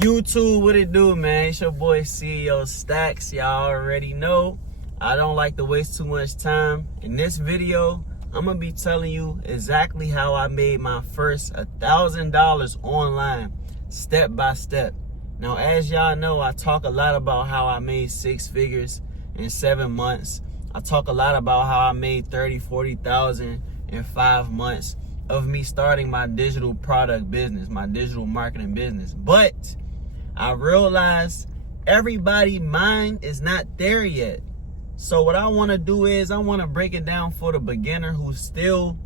YouTube, what it do, man? It's your boy CEO Stacks. Y'all already know I don't like to waste too much time. In this video, I'm gonna be telling you exactly how I made my first $1,000 online, step by step. Now, as y'all know, I talk a lot about how I made 6 figures in 7 months. I talk a lot about how I made 30, 40,000 in 5 months of me starting my digital product business, my digital marketing business. But I realized everybody's mind is not there yet. So what I want to do is I want to break it down for the beginner who still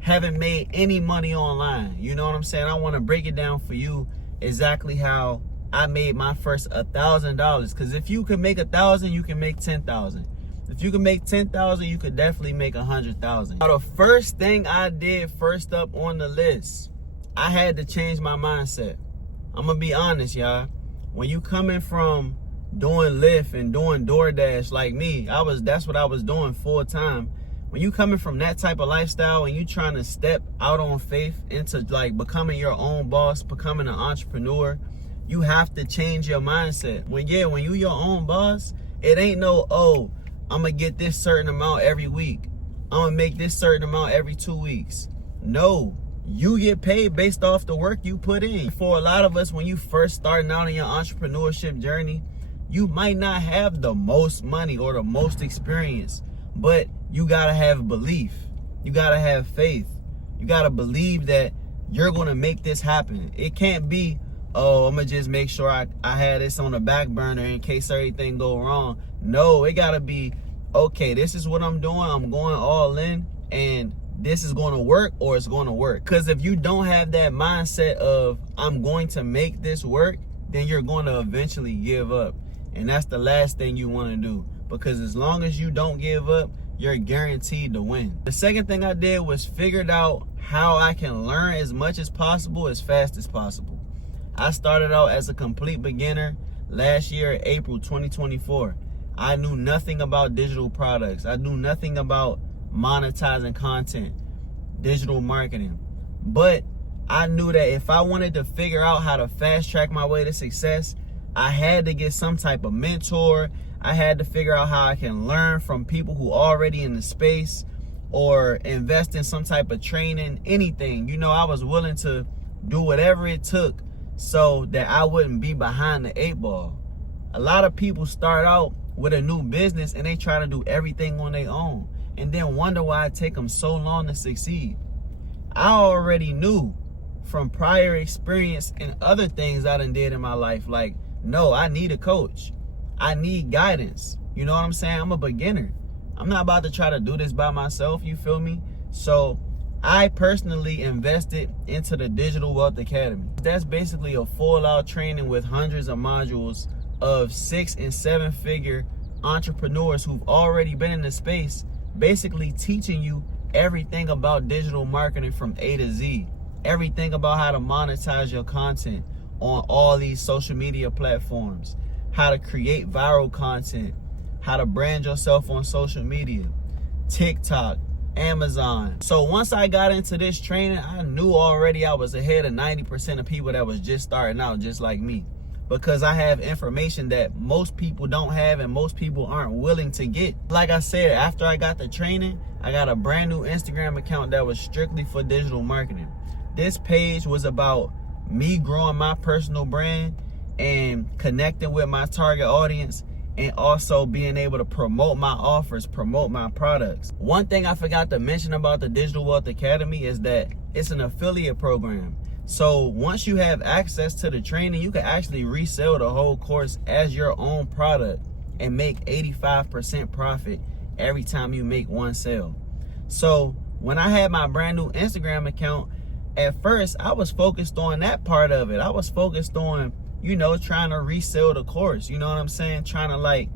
haven't made any money online. You know what I'm saying? I want to break it down for you exactly how I made my first $1,000. Because if you can make 1,000, you can make 10,000. If you can make 10,000, you could definitely make 100,000. Now, the first thing I did first up on the list, I had to change my mindset. I'm gonna be honest, y'all. When you coming from doing Lyft and doing DoorDash like me, that's what I was doing full time. When you coming from that type of lifestyle and you trying to step out on faith into like becoming your own boss, becoming an entrepreneur, you have to change your mindset. When you your own boss, it ain't no, oh, I'm gonna get this certain amount every week. I'm gonna make this certain amount every 2 weeks. No, you get paid based off the work you put in. For a lot of us, when you first starting out in your entrepreneurship journey, you might not have the most money or the most experience, but you gotta have belief. You gotta have faith. You gotta believe that you're gonna make this happen. It can't be, oh, I'm gonna just make sure I had this on the back burner in case everything go wrong. No, it gotta be, okay, this is what I'm doing. I'm going all in, and this is going to work or it's going to work. Because if you don't have that mindset of I'm going to make this work, then you're going to eventually give up. And that's the last thing you want to do. Because as long as you don't give up, you're guaranteed to win. The second thing I did was figured out how I can learn as much as possible, as fast as possible. I started out as a complete beginner last year, April 2024. I knew nothing about digital products. I knew nothing about monetizing content, digital marketing. But I knew that if I wanted to figure out how to fast track my way to success, I had to get some type of mentor. I had to figure out how I can learn from people who are already in the space or invest in some type of training, anything. You know, I was willing to do whatever it took so that I wouldn't be behind the 8 ball. A lot of people start out with a new business and they try to do everything on their own and then wonder why it take them so long to succeed. I already knew from prior experience and other things I done did in my life, like, no, I need a coach. I need guidance. You know what I'm saying? I'm a beginner. I'm not about to try to do this by myself, you feel me? So I personally invested into the Digital Wealth Academy. That's basically a full-out training with hundreds of modules of 6 and 7 figure entrepreneurs who've already been in the space, basically teaching you everything about digital marketing from A to Z, everything about how to monetize your content on all these social media platforms, how to create viral content, how to brand yourself on social media, TikTok, Amazon. So once I got into this training, I knew already I was ahead of 90% of people that was just starting out just like me. Because I have information that most people don't have and most people aren't willing to get. Like I said, after I got the training, I got a brand new Instagram account that was strictly for digital marketing. This page was about me growing my personal brand and connecting with my target audience and also being able to promote my offers, promote my products. One thing I forgot to mention about the Digital Wealth Academy is that it's an affiliate program. So once you have access to the training, you can actually resell the whole course as your own product and make 85% profit every time you make one sale. So when I had my brand new Instagram account, at first I was focused on that part of it. I was focused on, you know, trying to resell the course. You know what I'm saying? Trying to like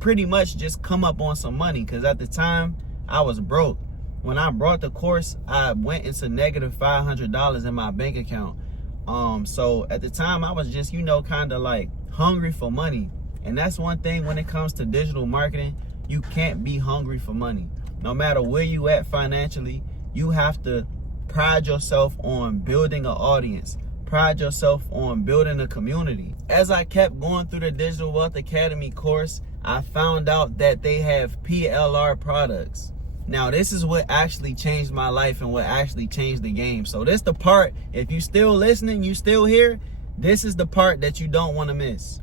pretty much just come up on some money, because at the time I was broke. When I brought the course, I went into negative $500 in my bank account. So at the time, I was just, you know, kind of like hungry for money. And that's one thing when it comes to digital marketing, you can't be hungry for money. No matter where you at financially, you have to pride yourself on building an audience, pride yourself on building a community. As I kept going through the Digital Wealth Academy course, I found out that they have PLR products. Now, this is what actually changed my life and what actually changed the game. So this the part, if you still listening, you still here, this is the part that you don't want to miss.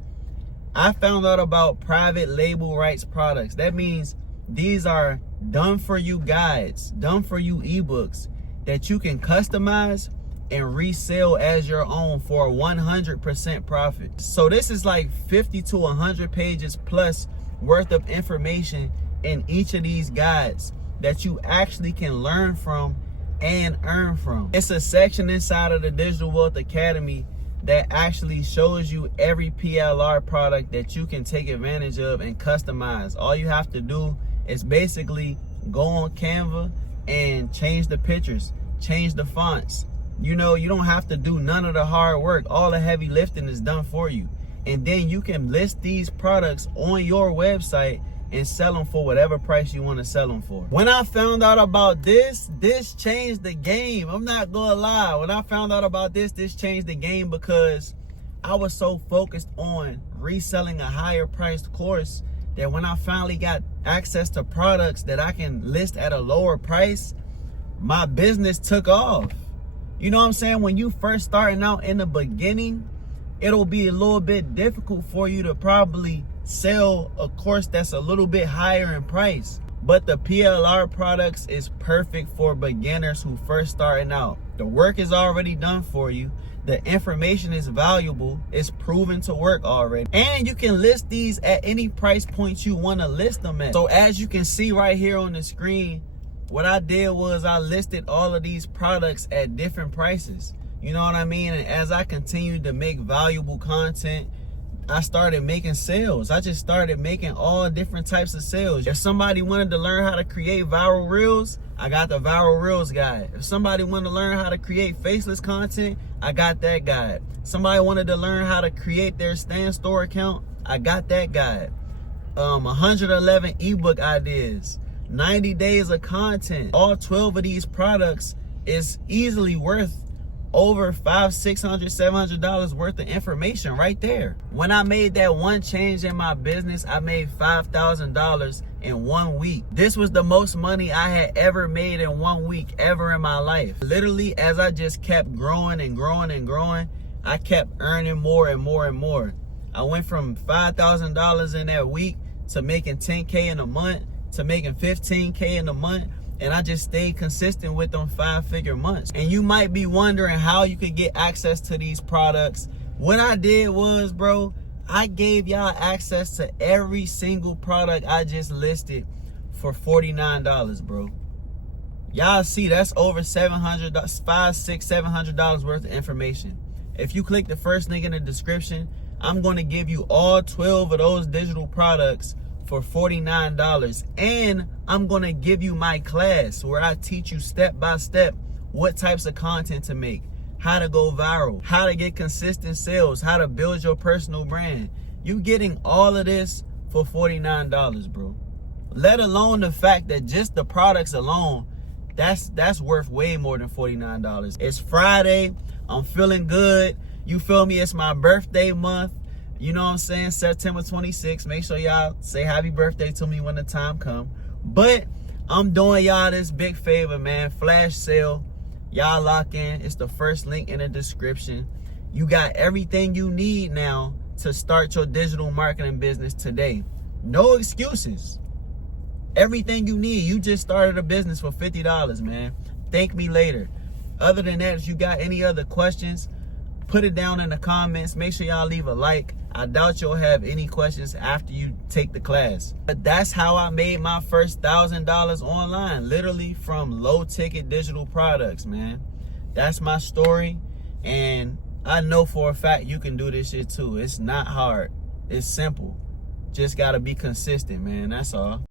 I found out about private label rights products. That means these are done for you guides, done for you ebooks that you can customize and resell as your own for 100% profit. So this is like 50 to 100 pages plus worth of information in each of these guides that you actually can learn from and earn from. It's a section inside of the Digital Wealth Academy that actually shows you every PLR product that you can take advantage of and customize. All you have to do is basically go on Canva and change the pictures, change the fonts. You know, you don't have to do none of the hard work. All the heavy lifting is done for you. And then you can list these products on your website and sell them for whatever price you want to sell them for. When I found out about this changed the game. I'm not gonna lie. When I found out about this changed the game because I was so focused on reselling a higher priced course that when I finally got access to products that I can list at a lower price, my business took off. You know what I'm saying? When you first starting out in the beginning, it'll be a little bit difficult for you to probably sell a course that's a little bit higher in price. But the PLR products is perfect for beginners who first starting out. The work is already done for you. The information is valuable. It's proven to work already. And you can list these at any price point you want to list them at. So as you can see right here on the screen, what I did was I listed all of these products at different prices. You know what I mean? And as I continued to make valuable content, I started making sales. I just started making all different types of sales. If somebody wanted to learn how to create viral reels, I got the viral reels guide. If somebody wanted to learn how to create faceless content, I got that guide. Somebody wanted to learn how to create their Stand Store account, I got that guide. 111 ebook ideas, 90 days of content. All 12 of these products is easily worth over $500, $600, $700 worth of information right there. When I made that one change in my business, I made $5,000 in 1 week. This was the most money I had ever made in 1 week ever in my life. Literally, as I just kept growing and growing and growing, I kept earning more and more and more. I went from $5,000 in that week to making $10K in a month to making $15K in a month. And I just stayed consistent with them 5-figure months. And you might be wondering how you could get access to these products. What I did was, bro, I gave y'all access to every single product I just listed for $49, bro. Y'all see, that's over $700, $500, $600, $700 worth of information. If you click the first link in the description, I'm going to give you all 12 of those digital products for $49, and I'm gonna give you my class where I teach you step by step what types of content to make, how to go viral, how to get consistent sales, how to build your personal brand. You getting all of this for $49, bro. Let alone the fact that just the products alone, that's worth way more than $49. It's Friday, I'm feeling good. You feel me? It's my birthday month. You know what I'm saying? September 26th. Make sure y'all say happy birthday to me when the time comes. But I'm doing y'all this big favor, man. Flash sale. Y'all lock in. It's the first link in the description. You got everything you need now to start your digital marketing business today. No excuses. Everything you need. You just started a business for $50, man. Thank me later. Other than that, if you got any other questions, put it down in the comments. Make sure y'all leave a like. I doubt you'll have any questions after you take the class. But that's how I made my first $1,000 online, literally from low ticket digital products, man. That's my story. And I know for a fact you can do this shit too. It's not hard. It's simple. Just gotta be consistent, man. That's all.